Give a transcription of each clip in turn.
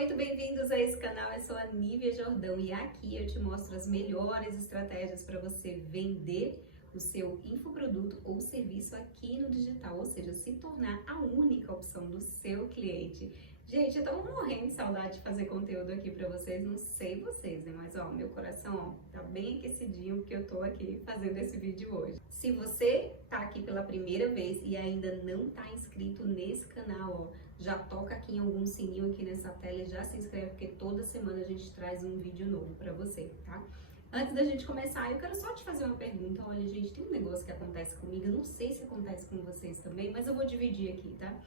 muito bem-vindos a esse canal. Eu sou a Nívia Jordão e aqui eu te mostro as melhores estratégias para você vender o seu infoproduto ou serviço aqui no digital, ou seja, se tornar a única opção do seu cliente. Gente, eu tava morrendo de saudade de fazer conteúdo aqui para vocês, não sei vocês, né? Mas ó, meu coração tá bem aquecidinho porque eu tô aqui fazendo esse vídeo hoje. Se você tá aqui pela primeira vez e ainda não tá inscrito nesse canal, ó, já toca aqui em algum sininho aqui nessa tela e já se inscreve, porque toda semana a gente traz um vídeo novo pra você, tá? Antes da gente começar, eu quero só te fazer uma pergunta. Olha, gente, tem um negócio que acontece comigo, eu não sei se acontece com vocês também, mas eu vou dividir aqui, tá?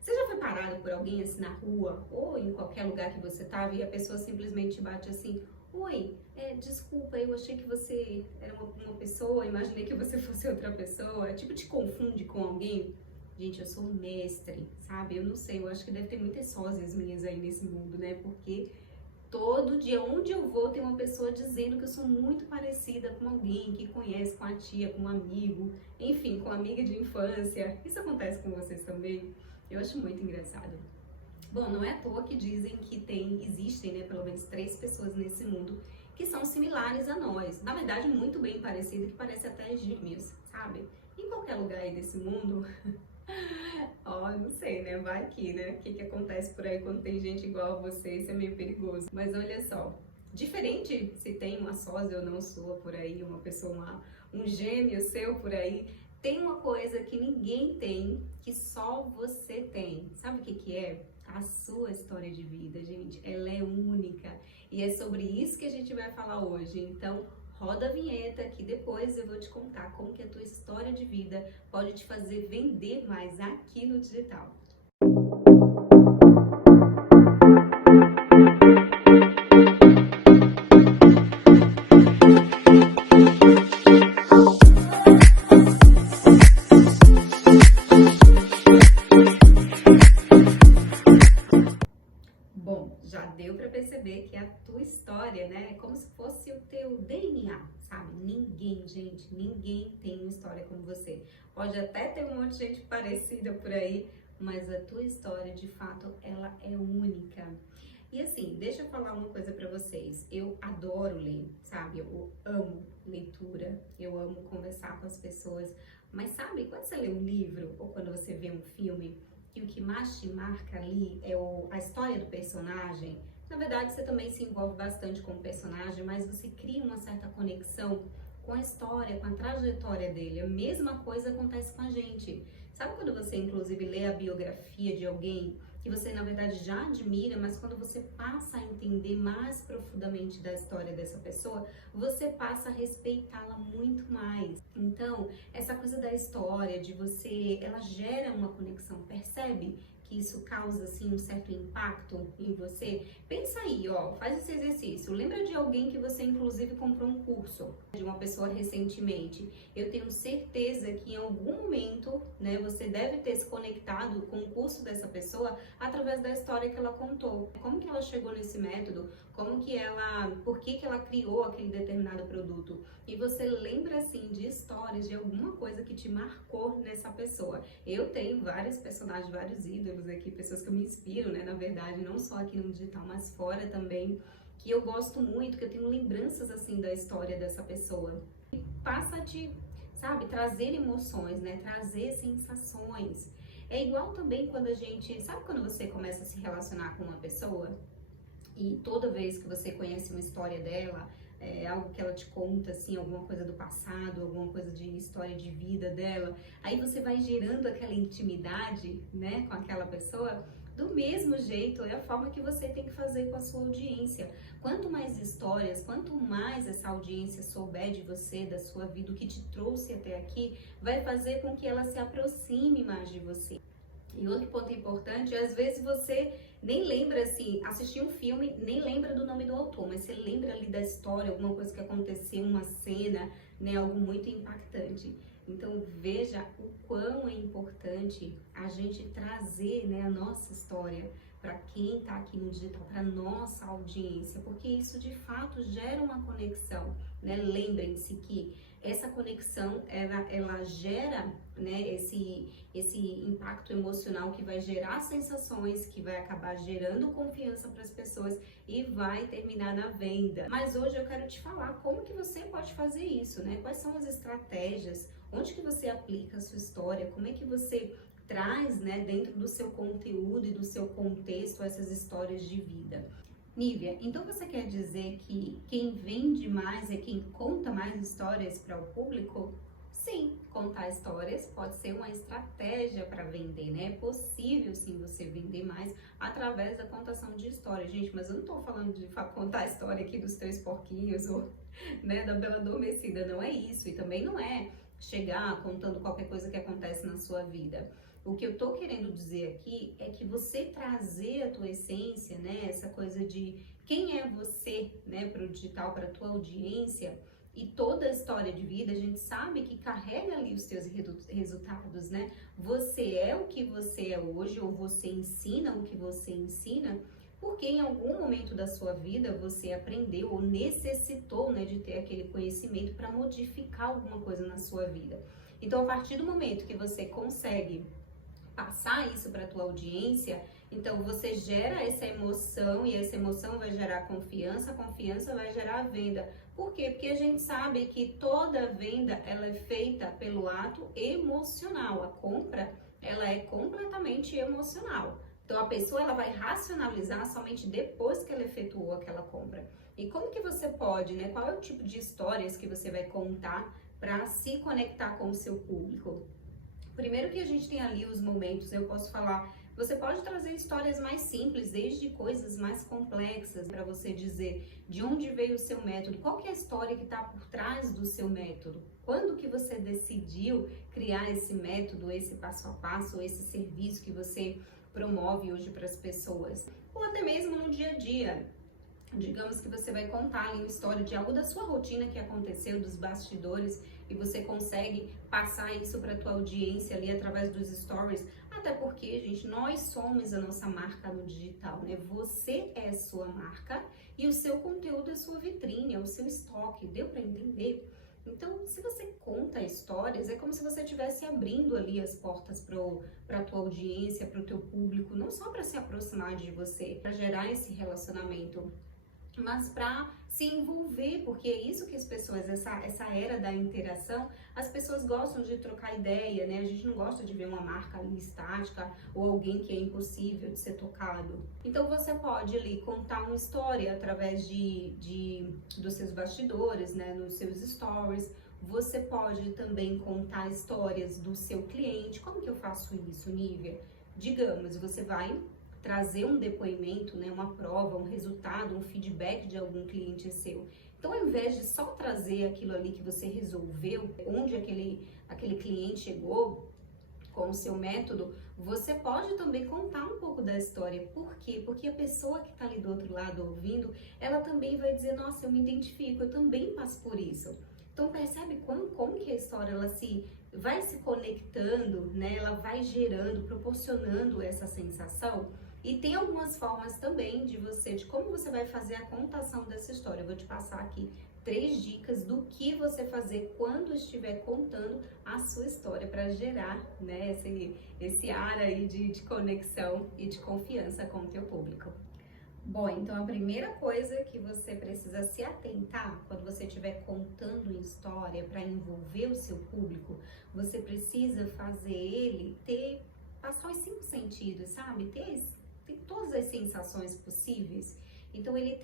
Você já foi parado por alguém assim na rua ou em qualquer lugar que você tava e a pessoa simplesmente bate assim: oi, desculpa, eu achei que você era uma pessoa, imaginei que você fosse outra pessoa, tipo, te confunde com alguém? Gente, eu sou mestre, sabe? Eu não sei, eu acho que deve ter muitas sósias minhas aí nesse mundo, né? Porque todo dia, onde eu vou, tem uma pessoa dizendo que eu sou muito parecida com alguém que conhece, com a tia, com um amigo, enfim, com uma amiga de infância. Isso acontece com vocês também? Eu acho muito engraçado. Bom, não é à toa que dizem que existem, né, pelo menos 3 pessoas nesse mundo que são similares a nós. Na verdade, muito bem parecidas, que parecem até gêmeos, sabe? Em qualquer lugar aí desse mundo. Ó, não sei, né? Vai aqui, né? O que acontece por aí quando tem gente igual a você, isso é meio perigoso. Mas olha só, diferente se tem uma sósia ou não sua por aí, uma pessoa, um gêmeo seu por aí, tem uma coisa que ninguém tem, que só você tem. Sabe o que é? A sua história de vida, gente. Ela é única. E é sobre isso que a gente vai falar hoje. Então, roda a vinheta que depois eu vou te contar como que a tua história de vida pode te fazer vender mais aqui no digital. Bom, já deu para perceber que a tua história, né, é como se fosse o teu DNA, sabe? Ninguém, gente, ninguém tem uma história como você. Pode até ter um monte de gente parecida por aí, mas a tua história, de fato, ela é única. E assim, deixa eu falar uma coisa para vocês. Eu adoro ler, sabe? Eu amo leitura, eu amo conversar com as pessoas. Mas sabe, quando você lê um livro ou quando você vê um filme, que o que mais te marca ali é a história do personagem, na verdade você também se envolve bastante com o personagem, mas você cria uma certa conexão com a história, com a trajetória dele. A mesma coisa acontece com a gente. Sabe quando você inclusive lê a biografia de alguém que você na verdade já admira, mas quando você passa a entender mais profundamente da história dessa pessoa, você passa a respeitá-la muito mais. Então, essa coisa da história, de você, ela gera uma conexão, percebe que isso causa assim um certo impacto em você? Pensa aí, ó, faz esse exercício. Lembra de alguém que você inclusive comprou um curso de uma pessoa recentemente? Eu tenho certeza que em algum momento, né, você deve ter se conectado com o curso dessa pessoa através da história que ela contou. Como que ela chegou nesse método? Por que ela criou aquele determinado produto? E você lembra assim de histórias, de alguma coisa que te marcou nessa pessoa. Eu tenho vários personagens, vários ídolos aqui, pessoas que eu me inspiro, né, na verdade, não só aqui no digital, mas fora também, que eu gosto muito, que eu tenho lembranças assim da história dessa pessoa. E passa a te, sabe, trazer emoções, né, trazer sensações. É igual também quando a gente, sabe quando você começa a se relacionar com uma pessoa? E toda vez que você conhece uma história dela, algo que ela te conta, assim, alguma coisa do passado, alguma coisa de história de vida dela, aí você vai gerando aquela intimidade, né, com aquela pessoa. Do mesmo jeito, é a forma que você tem que fazer com a sua audiência. Quanto mais histórias, quanto mais essa audiência souber de você, da sua vida, o que te trouxe até aqui, vai fazer com que ela se aproxime mais de você. E outro ponto importante, às vezes você nem lembra, assim, assistir um filme, nem lembra do nome do autor, mas você lembra ali da história, alguma coisa que aconteceu, uma cena, né, algo muito impactante. Então veja o quão é importante a gente trazer, né, a nossa história para quem está aqui no digital, para nossa audiência, porque isso de fato gera uma conexão, né? Lembrem-se que essa conexão, ela gera, né, esse impacto emocional que vai gerar sensações, que vai acabar gerando confiança para as pessoas e vai terminar na venda. Mas hoje eu quero te falar como que você pode fazer isso, né? Quais são as estratégias, onde que você aplica a sua história, como é que você traz, né, dentro do seu conteúdo e do seu contexto essas histórias de vida. Nívia, então você quer dizer que quem vende mais é quem conta mais histórias para o público? Sim, contar histórias pode ser uma estratégia para vender, né? É possível sim você vender mais através da contação de histórias. Gente, mas eu não estou falando de contar a história aqui dos 3 porquinhos ou, né, da Bela Adormecida, não é isso. E também não é chegar contando qualquer coisa que acontece na sua vida. O que eu tô querendo dizer aqui é que você trazer a tua essência, né, essa coisa de quem é você, né, para o digital, para a tua audiência, e toda a história de vida, a gente sabe que carrega ali os teus resultados, né? Você é o que você é hoje, ou você ensina o que você ensina, porque em algum momento da sua vida você aprendeu ou necessitou, né, de ter aquele conhecimento para modificar alguma coisa na sua vida. Então, a partir do momento que você consegue passar isso para a tua audiência, então você gera essa emoção e essa emoção vai gerar confiança, a confiança vai gerar venda. Por quê? Porque a gente sabe que toda venda ela é feita pelo ato emocional. A compra ela é completamente emocional. Então a pessoa ela vai racionalizar somente depois que ela efetuou aquela compra. E como que você pode, né? Qual é o tipo de histórias que você vai contar para se conectar com o seu público? Primeiro que a gente tem ali os momentos, eu posso falar, você pode trazer histórias mais simples, desde coisas mais complexas, para você dizer de onde veio o seu método, qual que é a história que está por trás do seu método, quando que você decidiu criar esse método, esse passo a passo, esse serviço que você promove hoje para as pessoas, ou até mesmo no dia a dia. Digamos que você vai contar ali uma história de algo da sua rotina que aconteceu, dos bastidores, e você consegue passar isso para a tua audiência ali através dos stories. Até porque, gente, nós somos a nossa marca no digital, né? Você é a sua marca e o seu conteúdo é a sua vitrine, é o seu estoque. Deu para entender? Então, se você conta histórias, é como se você estivesse abrindo ali as portas para a tua audiência, para o teu público, não só para se aproximar de você, para gerar esse relacionamento, mas para se envolver, porque é isso que as pessoas, essa era da interação, as pessoas gostam de trocar ideia, né? A gente não gosta de ver uma marca ali estática ou alguém que é impossível de ser tocado. Então você pode ali contar uma história através dos seus bastidores, né? Nos seus stories. Você pode também contar histórias do seu cliente. Como que eu faço isso, Nívia? Digamos, você vai trazer um depoimento, né, uma prova, um resultado, um feedback de algum cliente seu. Então, ao invés de só trazer aquilo ali que você resolveu, onde aquele cliente chegou com o seu método, você pode também contar um pouco da história. Por quê? Porque a pessoa que está ali do outro lado ouvindo, ela também vai dizer, nossa, eu me identifico, eu também passo por isso. Então, percebe como que a história ela vai se conectando, né? Ela vai gerando, proporcionando essa sensação. E tem algumas formas também de como você vai fazer a contação dessa história. Eu vou te passar aqui 3 dicas do que você fazer quando estiver contando a sua história para gerar, né, esse ar aí de conexão e de confiança com o teu público. Bom, então a primeira coisa que você precisa se atentar quando você estiver contando história para envolver o seu público, você precisa fazer ele passar os 5 sentidos, sabe? Tem todas as sensações possíveis. Então você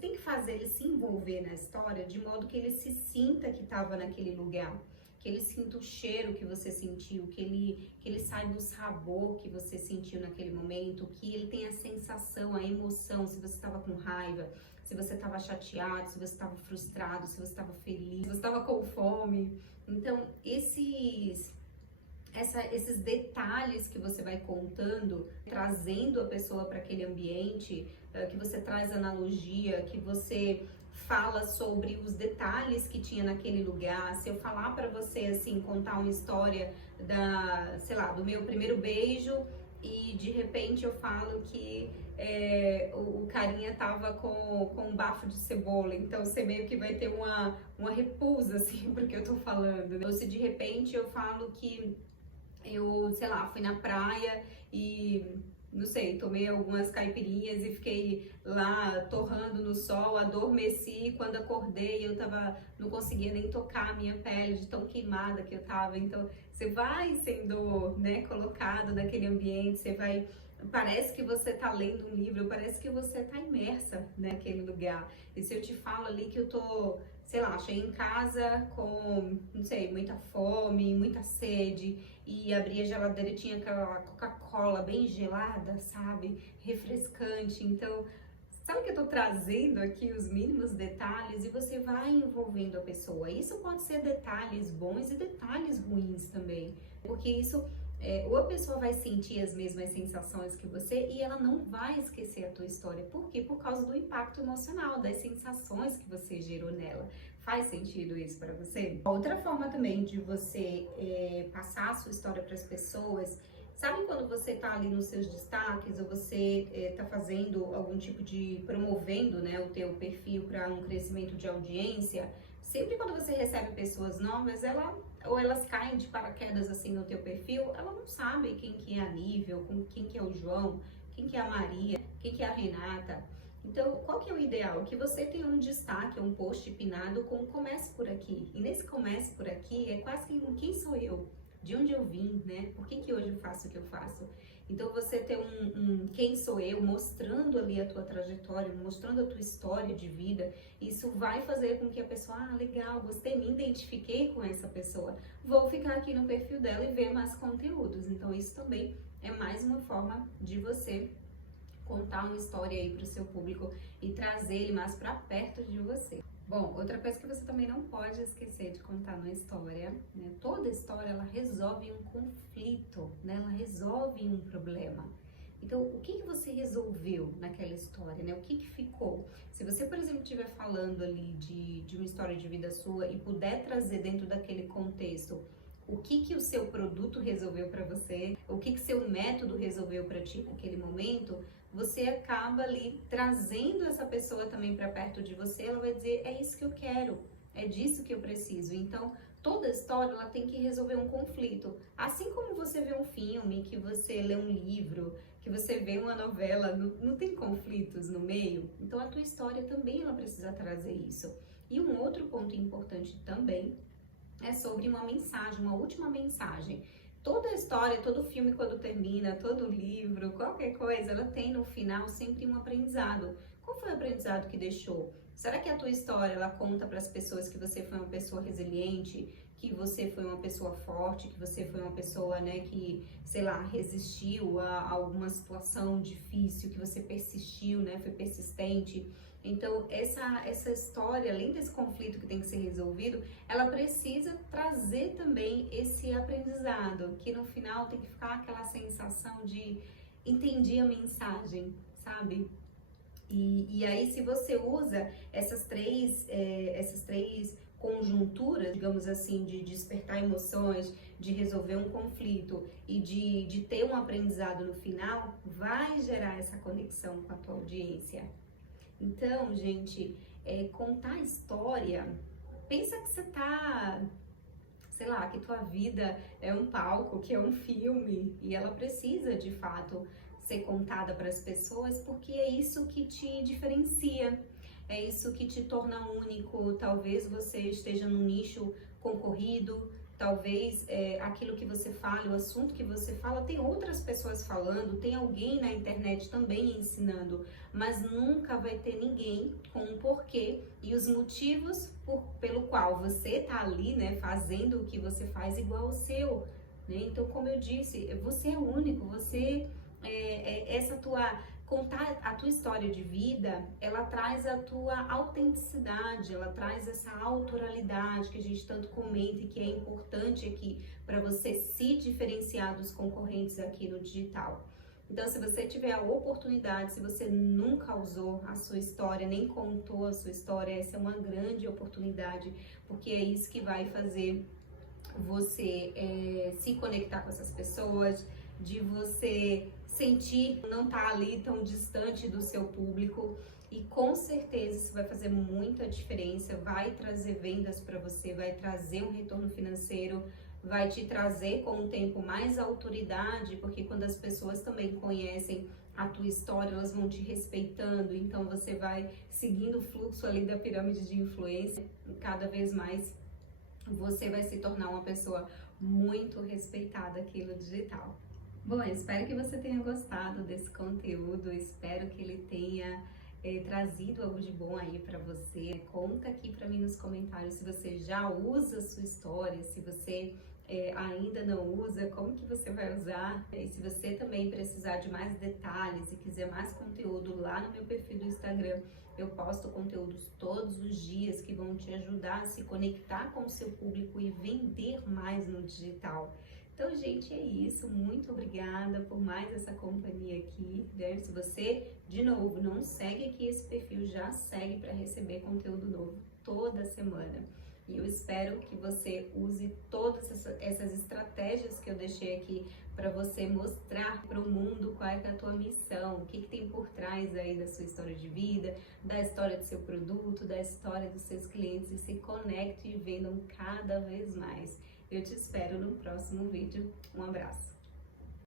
tem que fazer ele se envolver na história de modo que ele se sinta que estava naquele lugar, que ele sinta o cheiro que você sentiu, que ele saiba o sabor que você sentiu naquele momento, que ele tenha a sensação, a emoção, se você estava com raiva, se você estava chateado, se você estava frustrado, se você estava feliz, se você estava com fome. Então, esses detalhes que você vai contando, trazendo a pessoa para aquele ambiente, que você traz analogia, que você fala sobre os detalhes que tinha naquele lugar. Se eu falar para você assim, contar uma história do meu primeiro beijo e de repente eu falo que o carinha tava com um bafo de cebola, então você meio que vai ter uma repulsa, assim, porque eu tô falando, né? Ou se de repente eu falo que eu, sei lá, fui na praia e, não sei, tomei algumas caipirinhas e fiquei lá torrando no sol, adormeci, quando acordei não conseguia nem tocar a minha pele de tão queimada que eu tava. Então, você vai sendo, né, colocado naquele ambiente, parece que você tá lendo um livro, parece que você tá imersa naquele lugar. E se eu te falo ali que eu tô, sei lá, cheguei em casa com, não sei, muita fome, muita sede, e abri a geladeira e tinha aquela Coca-Cola bem gelada, sabe? Refrescante. Então, sabe que eu tô trazendo aqui os mínimos detalhes e você vai envolvendo a pessoa. Isso pode ser detalhes bons e detalhes ruins também, porque isso ou a pessoa vai sentir as mesmas sensações que você e ela não vai esquecer a tua história. Por quê? Por causa do impacto emocional, das sensações que você gerou nela. Faz sentido isso para você? Outra forma também de você passar a sua história para as pessoas, sabe quando você tá ali nos seus destaques ou você tá fazendo algum tipo de promovendo, né, o teu perfil para um crescimento de audiência? Sempre quando você recebe pessoas novas, ou elas caem de paraquedas assim no teu perfil, ela não sabe quem que é a Nívia, quem que é o João, quem que é a Maria, quem que é a Renata. Então, qual que é o ideal? Que você tenha um destaque, um post pinado com comece por aqui. E nesse comece por aqui é quase que um quem sou eu, de onde eu vim, né? Por que hoje eu faço o que eu faço? Então, você ter um quem sou eu, mostrando ali a tua trajetória, mostrando a tua história de vida, isso vai fazer com que a pessoa, legal, gostei, me identifiquei com essa pessoa, vou ficar aqui no perfil dela e ver mais conteúdos. Então, isso também é mais uma forma de você contar uma história aí para o seu público e trazer ele mais para perto de você. Bom, outra coisa que você também não pode esquecer de contar na história, né? Toda história, ela resolve um conflito, né? Ela resolve um problema. Então, o que você resolveu naquela história, né? O que ficou? Se você, por exemplo, estiver falando ali de uma história de vida sua e puder trazer dentro daquele contexto o que o seu produto resolveu para você, o que seu método resolveu para ti naquele momento, você acaba ali trazendo essa pessoa também para perto de você. Ela vai dizer, é isso que eu quero, é disso que eu preciso. Então, toda história ela tem que resolver um conflito. Assim como você vê um filme, que você lê um livro, que você vê uma novela, não tem conflitos no meio? Então, a tua história também ela precisa trazer isso. E um outro ponto importante também é sobre uma mensagem, uma última mensagem. Toda história, todo filme quando termina, todo livro, qualquer coisa, ela tem no final sempre um aprendizado. Qual foi o aprendizado que deixou? Será que a tua história, ela conta para as pessoas que você foi uma pessoa resiliente, que você foi uma pessoa forte, que você foi uma pessoa, né, que, sei lá, resistiu a alguma situação difícil, que você persistiu, né, foi persistente? Então, essa história, além desse conflito que tem que ser resolvido, ela precisa trazer também esse aprendizado, que no final tem que ficar aquela sensação de entendi a mensagem, sabe? E aí, se você usa essas três conjunturas, digamos assim, de despertar emoções, de resolver um conflito e de ter um aprendizado no final, vai gerar essa conexão com a tua audiência. Então, gente, contar história, pensa que você tá, sei lá, que tua vida é um palco, que é um filme, e ela precisa, de fato, ser contada para as pessoas, porque é isso que te diferencia, é isso que te torna único. Talvez você esteja num nicho concorrido, talvez aquilo que você fala, o assunto que você fala, tem outras pessoas falando, tem alguém na internet também ensinando, mas nunca vai ter ninguém com um porquê e os motivos pelo qual você tá ali, né, fazendo o que você faz igual ao seu, né? Então, como eu disse, você é único, essa tua contar a tua história de vida, ela traz a tua autenticidade, ela traz essa autoralidade que a gente tanto comenta e que é importante aqui para você se diferenciar dos concorrentes aqui no digital. Então, se você tiver a oportunidade, se você nunca usou a sua história, nem contou a sua história, essa é uma grande oportunidade, porque é isso que vai fazer você se conectar com essas pessoas, de você sentir não tá ali tão distante do seu público. E com certeza isso vai fazer muita diferença, vai trazer vendas para você, vai trazer um retorno financeiro, vai te trazer com o tempo mais autoridade, porque quando as pessoas também conhecem a tua história, elas vão te respeitando, então você vai seguindo o fluxo ali da pirâmide de influência, e cada vez mais você vai se tornar uma pessoa muito respeitada aqui no digital. Bom, eu espero que você tenha gostado desse conteúdo, espero que ele tenha trazido algo de bom aí para você. Conta aqui para mim nos comentários se você já usa a sua história, se você ainda não usa, como que você vai usar. E se você também precisar de mais detalhes e quiser mais conteúdo, lá no meu perfil do Instagram eu posto conteúdos todos os dias que vão te ajudar a se conectar com o seu público e vender mais no digital. Então, gente, é isso. Muito obrigada por mais essa companhia aqui, né? Se você, de novo, não segue aqui esse perfil, já segue para receber conteúdo novo toda semana. E eu espero que você use todas essas estratégias que eu deixei aqui para você mostrar para o mundo qual é a tua missão, o que tem por trás aí da sua história de vida, da história do seu produto, da história dos seus clientes, e se conecte e vendam cada vez mais. Eu te espero no próximo vídeo. Um abraço!